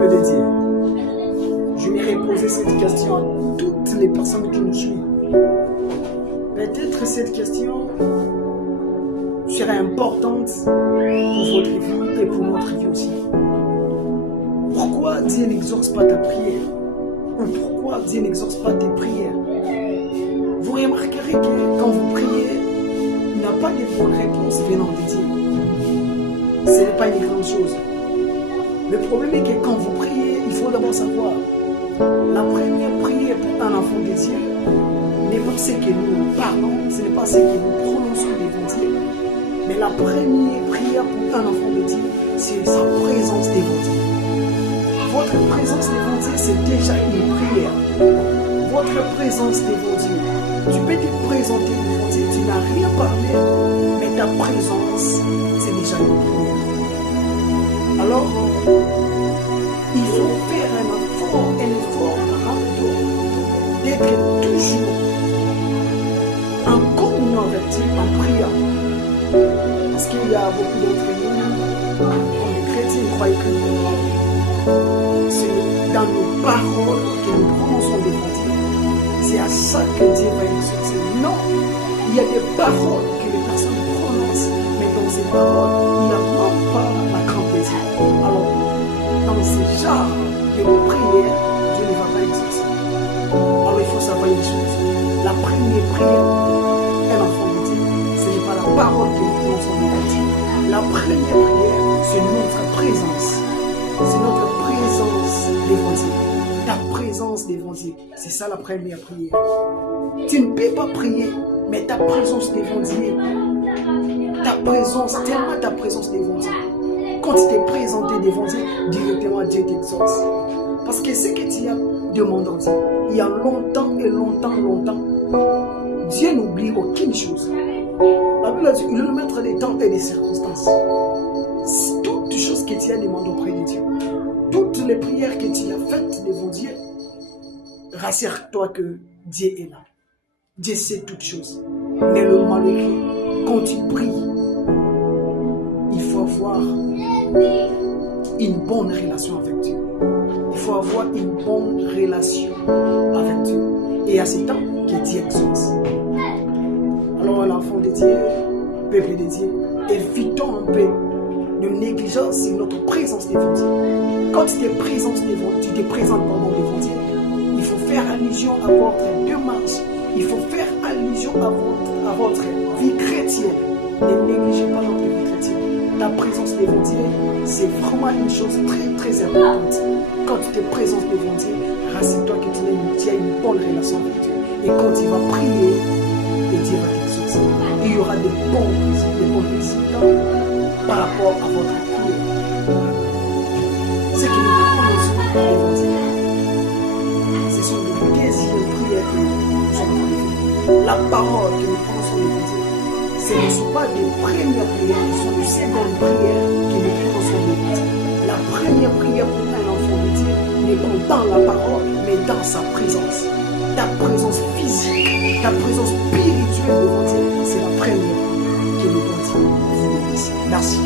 Peuple de Dieu, je m'irai poser cette question à toutes les personnes qui nous suivent. Peut-être cette question serait importante pour votre vie et pour notre vie aussi. Pourquoi Dieu n'exauce pas ta prière? Ou pourquoi Dieu n'exauce pas tes prières? Vous remarquerez que quand vous priez, il n'y a pas de bonne réponse venant de Dieu. Ce n'est pas une grande chose. Le problème est que quand vous priez, il faut d'abord savoir la première prière pour un enfant de Dieu n'est pas ce que nous parlons, ce n'est pas ce que nous prononçons devant Dieu, mais la première prière pour un enfant de Dieu, c'est sa présence devant Dieu. Votre présence devant Dieu, c'est déjà une prière. Votre présence devant Dieu, tu peux te présenter devant Dieu, tu n'as rien parlé, mais ta présence, c'est déjà une prière. Alors, il faut faire un effort d'être toujours en communion avec Dieu, en priant. Parce qu'il y a beaucoup d'entre nous, comme les chrétiens, ils croient que c'est dans nos paroles que nous prononçons devant Dieu. C'est à ça que Dieu va exaucer. Non, il y a des paroles que les personnes prononcent, mais dans ces paroles, il n'y a même pas la crainte de Dieu. Alors, dans ce genre de prière, Dieu ne va pas exaucer. Alors, il faut savoir une chose. La première prière, un enfant de Dieu, ce n'est pas la parole que nous prononçons devant Dieu. La première prière, c'est notre présence. C'est notre présence devant Dieu. Ta présence devant Dieu. C'est ça la première prière. Tu ne peux pas prier, mais ta présence devant Dieu. Ta présence, tellement ta présence devant Dieu. Quand tu t'es présenté devant Dieu, directement Dieu t'exauce. Parce que ce que tu as demandé en Dieu, il y a longtemps et longtemps, Dieu n'oublie aucune chose. La Bible a dit, il veut mettre des temps et des circonstances. Toutes les choses que tu as demandées auprès de Dieu, toutes les prières que tu as faites devant Dieu, rassure-toi que Dieu est là. Dieu sait toutes choses. Mais le malheureux, quand tu pries, il faut avoir une bonne relation avec Dieu. Il faut avoir une bonne relation avec Dieu. Et à ce temps, que Dieu exauce. Alors, l'enfant de Dieu, peuple de Dieu, évitons un peu de négligence sur notre présence devant Dieu. Quand tu te présentes devant Dieu, il faut faire allusion à votre démarche. Il faut faire allusion à votre vie chrétienne. Ne négligez pas notre vie chrétienne. Ta présence devant Dieu, c'est vraiment une chose très importante. Quand tu te présentes devant Dieu, rassure-toi que tu as une bonne relation avec Dieu. Et quand tu vas prier, Dieu va t'exaucer. Il y aura des bons résultats par rapport à votre prière. Ce que nous prononçons devant Dieu, ce sont des désirs de prière que nous sommes en train. La parole que nous prononçons devant Dieu, ce ne sont pas des premières prières, ce sont des secondes prières que nous prononçons devant Dieu. La première prière pour un enfant de Dieu n'est pas dans la parole, mais dans sa présence. Ta présence physique, ta présence spirituelle devant Dieu, c'est la première que nous devons dire. Merci.